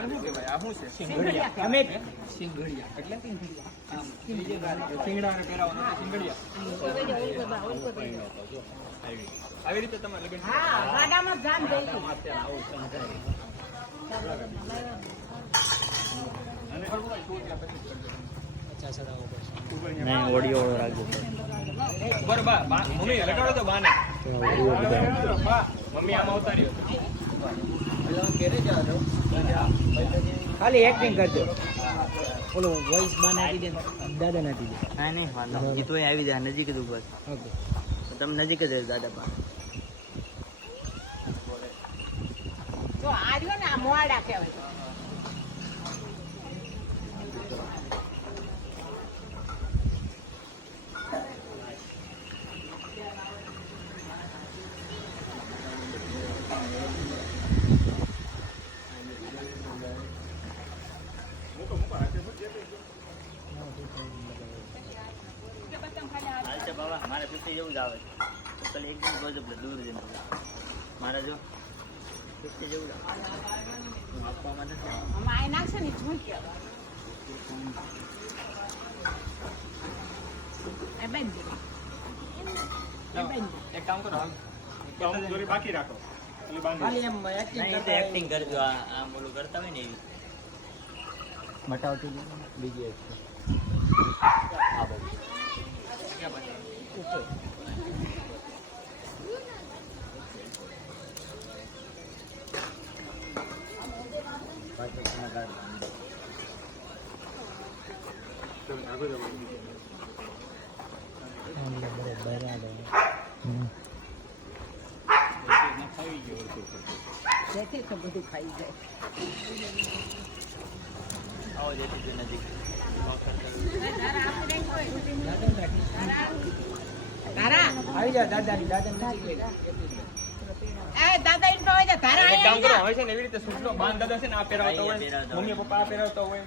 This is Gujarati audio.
આનું શું કહેવાય? આ શું છે? સિંગડિયા. અમે સિંગડિયા એટલે સિંગડાને પહેરાવવાનો તો સિંગડિયા. આવી રીતે તમે લગ્ન નહીં ઓડિયો રાખજો બરોબર બા મમ્મી લગાડો તો બાને બા મમ્મી આમ આવતા રહ્યો ખાલી એક્ટિંગ કરજો ઓલો વોઇસ બાન આપી દે દાદા નાખી દે હા નહીં વાંધો એ તો આવી જાય નજીક જ ઉભા ઓકે તમે નજીક જ દાદા પાસે જો આર્યો ને આ મોડા કહેવાય બાબા મારે પીછે જેવું જ આવે છે એકદમ ગજબ દૂર જઈને મારે જો પીછે જેવું જ આવે હું આપવામાં નથી આમાં આ નાખશે ને શું કહેવાય એ બેન એક કામ કરો હાલ દોરી બાકી રાખો એટલે બાંધી ખાલી એમ એક્ટિંગ કરજો આ ઓલું કરતા હોય ને એવી મટાવતી બીજી એક આ બધું જેથી તો બધું ખાઈ જાય આવો જેથી નજીક તારા આવી જાવ દાદાની દાદાની નજીક એ દાદા ઇન પાવે તારા એક કામ કરો હવે છે ને એવી રીતે સૂચનો બાન દાદા છે ને આ પહેરાવતા હોય મમ્મી પપ્પા આ પહેરાવતા હોય